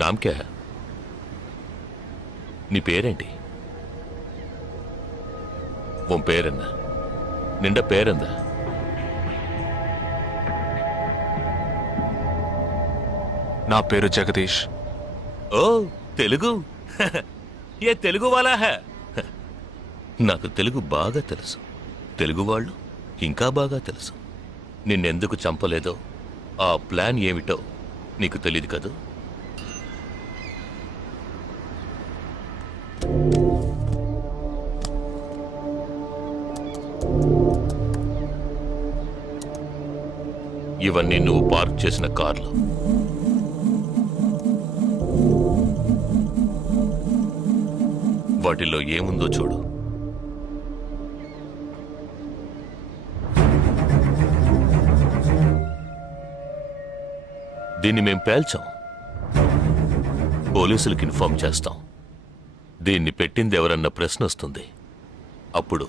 నామ్ క్యా హై? నీ పేరేంటి? ఉన్ పేరెన్న? నిండ పేరెంద? నా పేరు జగదీష్. ఓ తెలుగు. ఏ తెలుగు వాలా హై? నాకు తెలుగు బాగా తెలుసు. తెలుగు వాళ్ళు ఇంకా బాగా తెలుసు. నిన్నెందుకు చంపలేదో, ఆ ప్లాన్ ఏమిటో నీకు తెలియదు కదూ? ఇవన్నీ నువ్వు పార్క్ చేసిన కార్లు. వాటిల్లో ఏముందో చూడు. దీన్ని మేం పేల్చాం. పోలీసులకు ఇన్ఫార్మ్ చేస్తాం. దీన్ని పెట్టింది ఎవరన్న ప్రశ్న వస్తుంది. అప్పుడు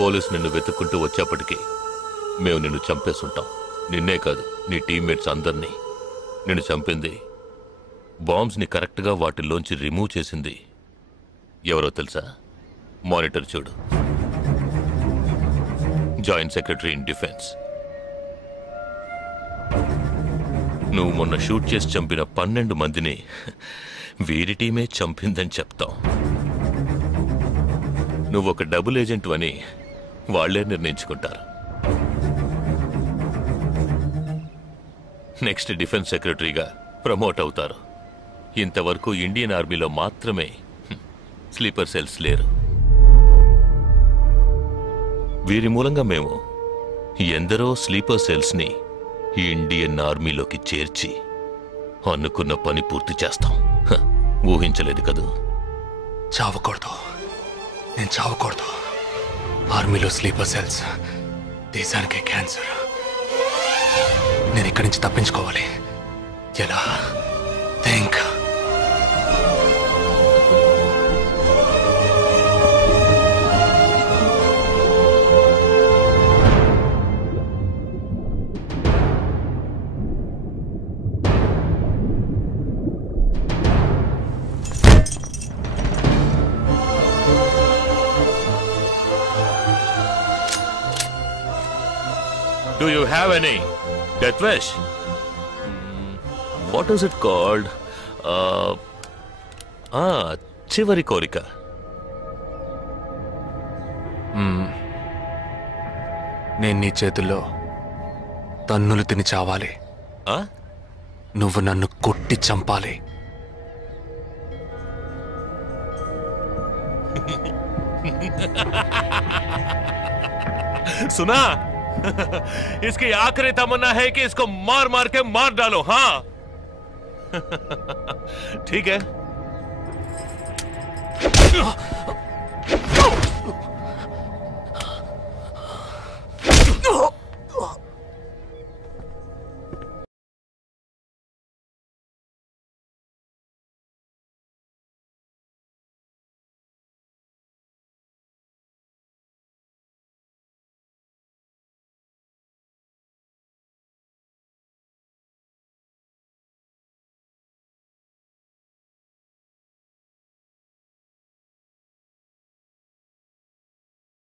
పోలీసు నిన్ను వెతుక్కుంటూ వచ్చేప్పటికీ మేము నిన్ను చంపేసుంటాం. నిన్నే కాదు, నీ టీమ్మేట్స్ అందరినీ. నిన్ను చంపింది, బాంబ్స్ని కరెక్ట్గా వాటిల్లోంచి రిమూవ్ చేసింది ఎవరో తెలుసా? మానిటర్ చూడు. Joint secretary in defence. నువ్వు మొన్న షూట్ చేసి చంపిన 12 మందిని వీరి టీమే చంపిందని చెప్తాం. నువ్వు ఒక డబుల్ ఏజెంట్ అని వాళ్లే నిర్ణయించుకుంటారు. నెక్స్ట్ డిఫెన్స్ సెక్రటరీగా ప్రమోట్ అవుతారు. ఇంతవరకు ఇండియన్ ఆర్మీలో మాత్రమే స్లీపర్ సెల్స్ లేరు. వీరి మూలంగా మేము ఎందరో స్లీపర్ సెల్స్ని ఇండియన్ ఆర్మీలోకి చేర్చి అనుకున్న పని పూర్తి చేస్తాం. ఊహించలేదు కదూ? చావకూడదు, నేను చావకూడదు. ఆర్మీలో స్లీపర్ సెల్స్ దేశానికే క్యాన్సర్. నేను ఇక్కడి నుంచి తప్పించుకోవాలి. ఎలా? Think. Do you have any death wish? What is it called? చివరి కోరిక. నేను నీ చేతుల్లో తన్నులు తిని చావాలి. నువ్వు నన్ను కొట్టి చంపాలి. सुना? इसकी आखिरी तमन्ना है कि इसको मार मार के मार डालो. हाँ ठीक है.